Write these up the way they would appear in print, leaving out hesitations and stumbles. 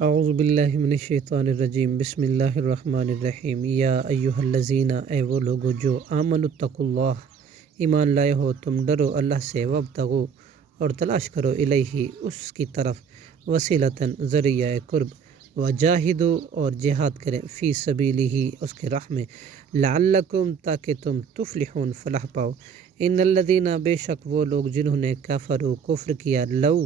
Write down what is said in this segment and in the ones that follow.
اعوذ باللہ من الشیطان الرجیم بسم اللہ الرحمن الرحیم یا ایہا الذین اے وہ لوگو جو آمنوا اتقوا اللہ ایمان لائے ہو تم ڈرو اللہ سے وابتغوا اور تلاش کرو الیہ اس کی طرف وسیلتاً ذریعہ قرب وجاہدوا اور جہاد کریں فی سبیلہ اس کے راہ میں لعلکم تاکہ تم تفلحون فلاح پاؤ ان الذین بے شک وہ لوگ جنہوں نے کفروا کفر کیا لو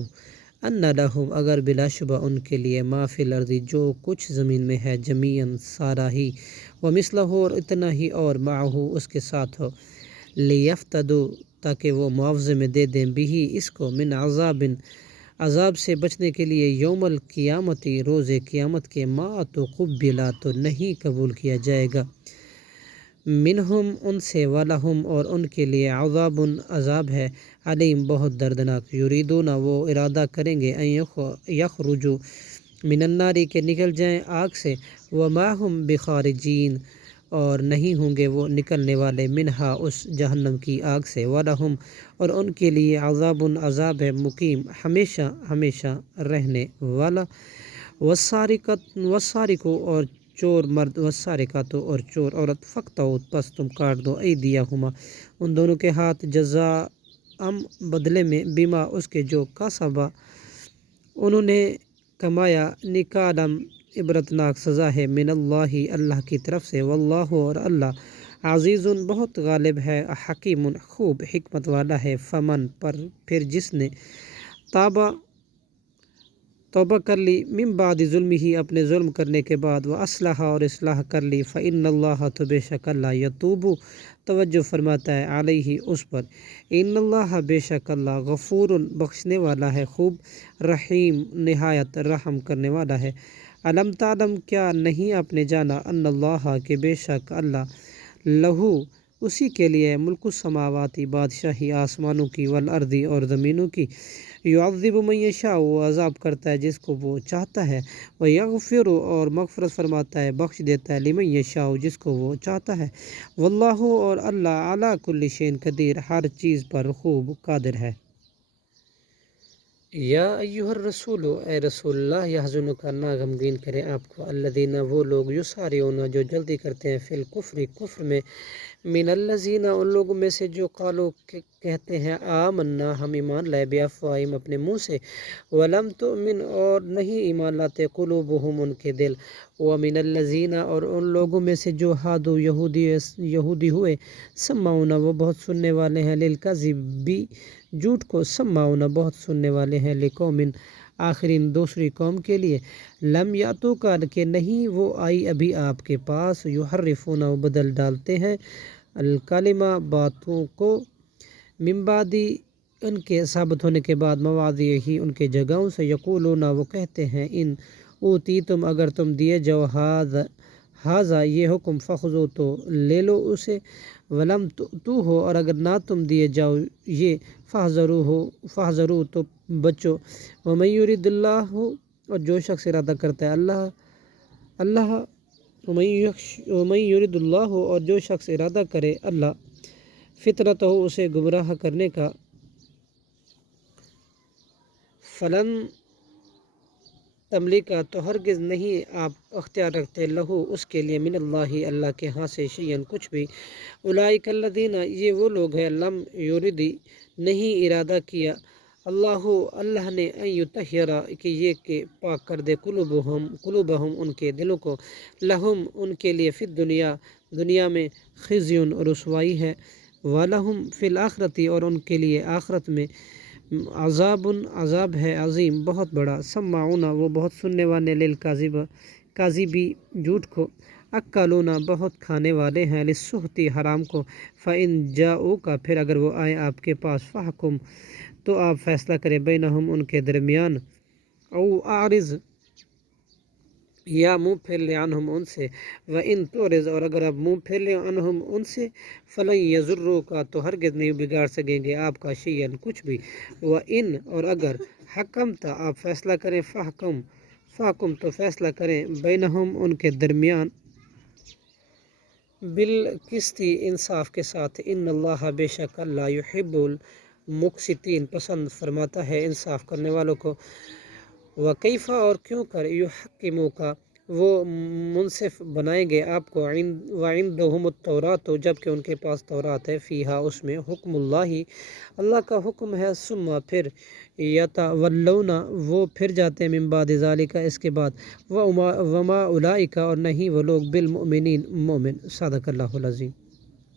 ان لہم اگر بلا شبہ ان کے لیے ما فی الارض جو کچھ زمین میں ہے جمیعاً سارا ہی ومثلہ اور اتنا ہی اور معہ اس کے ساتھ ہو لیفتدو تاکہ وہ معاوضے میں دے دیں بھی اس کو من عذاب سے بچنے کے لیے یوم القیامتی روز قیامت کے ما تو قبلا تو نہیں قبول کیا جائے گا منہم ان سے ولہم اور ان کے لیے عذاب ہے علیم بہت دردناک یریدون وہ ارادہ کریں گے ان یخرجوا من النار کے نکل جائیں آگ سے وما ہم بخارجین اور نہیں ہوں گے وہ نکلنے والے منہا اس جہنم کی آگ سے ولہم اور ان کے لیے عذاب ہے مقیم ہمیشہ ہمیشہ رہنے والا والسارق اور چور مرد والسارقات اور چور عورت فقطعوا پس تم کاٹ دو ایدیہما ان دونوں کے ہاتھ جزاء بدلے میں بما اس کے جو کسبا انہوں نے کمایا نکالم عبرتناک سزا ہے من اللہ اللہ کی طرف سے واللہ اور اللہ عزیز بہت غالب ہے حکیم خوب حکمت والا ہے فمن پر پھر جس نے توبہ کر لی من بعد ظلم ہی اپنے ظلم کرنے کے بعد وہ اصلاح اور اصلاح کر لی فإن اللہ تو بے شک اللہ یتوب توجہ فرماتا ہے علیہ اس پر ان اللہ بے شک اللہ غفور بخشنے والا ہے خوب رحیم نہایت رحم کرنے والا ہے علم تعلم کیا نہیں آپ نے جانا ان اللہ کہ بے شک اللہ لہو اسی کے لیے ملک السماواتی بادشاہی آسمانوں کی والارضی اور زمینوں کی یعذب من یشاء وہ عذاب کرتا ہے جس کو وہ چاہتا ہے ویغفر اور مغفرت فرماتا ہے بخش دیتا ہے لمن یشاء جس کو وہ چاہتا ہے واللہ اور اللہ علی کل شیء قدیر ہر چیز پر خوب قادر ہے یا ایہا الرسول اے رسول اللہ یحزنک نہ غمگین کرے آپ کو الذین وہ لوگ یسارعون جو جلدی کرتے ہیں فی الکفر کفر میں من الذین ان لوگوں میں سے جو قالوا کہتے ہیں آمنا ہم ایمان لائے بافواہہم اپنے منہ سے ولم تؤمن اور نہیں ایمان لاتے قلوبہم ان کے دل ومن الذین اور ان لوگوں میں سے جو ہادو یہودی ہوئے سمعون وہ بہت سننے والے ہیں للکذب جھوٹ کو سمعون بہت سننے والے ہیں لقوم آخرین دوسری قوم کے لیے لم یاتو کا کہ نہیں وہ آئی ابھی آپ کے پاس یحرفون و بدل ڈالتے ہیں الکلمہ باتوں کو من بعد ان کے ثابت ہونے کے بعد مواضع ہی ان کے جگہوں سے یقولون وہ کہتے ہیں ان اوتیتم اگر تم دیے جاؤ ہاذا یہ حکم فخذو تو لے لو اسے ولم تو ہو اور اگر نہ تم دیے جاؤ یہ فحذرو تو بچو ومن یرید اللہ اور جو شخص ارادہ کرتا ہے اللہ ومن یرید اللہ اور جو شخص ارادہ کرے اللہ فطرت ہو اسے گمراہ کرنے کا فلن تملکہ تو ہرگز نہیں آپ اختیار رکھتے لہو اس کے لیے من اللہ کے ہاں سے شیئن کچھ بھی اولئک الذین یہ وہ لوگ ہیں لم یردی نہیں ارادہ کیا اللہ نے ان یطہر کہ یہ کہ پاک کر دے قلوبہم ان کے دلوں کو لہم ان کے لیے فی دنیا میں خزی رسوائی ہے ولہم فی الآخرۃ اور ان کے لیے آخرت میں عذاب ہے عظیم بہت بڑا سمعون وہ بہت سننے والے کاذبی جھوٹ کو اکلون بہت کھانے والے ہیں للسحت حرام کو فإن جاؤک پھر اگر وہ آئے آپ کے پاس فحکم تو آپ فیصلہ کریں بینہم ان کے درمیان او اعرض یا منہ پھیر لے عنہم ان سے وَإِن تُعْرِضْ اور اگر آپ منہ پھیر لیں عنہم ان سے فَلَن يَضُرُّوكَ تو ہرگز نہیں بگاڑ سکیں گے آپ کا شیئن کچھ بھی وَإِن اور اگر حکمت آپ فیصلہ کریں فحکم تو فیصلہ کریں بینہم ان کے درمیان بالقسط انصاف کے ساتھ ان اللہ بے شک اللہ یحب المقسطین پسند فرماتا ہے انصاف کرنے والوں کو وکیفہ اور کیوں کر یحکمو کا وہ منصف بنائیں گے آپ کو وعندہم التورات جب کہ ان کے پاس تورات ہے فیہا اس میں حکم اللہ اللہ کا حکم ہے ثم پھر یتولون وہ پھر جاتے ہیں من بعد ذالک اس کے بعد وما اولئک اور نہیں وہ لوگ بالمؤمنین مومن صدق اللہ العظیم.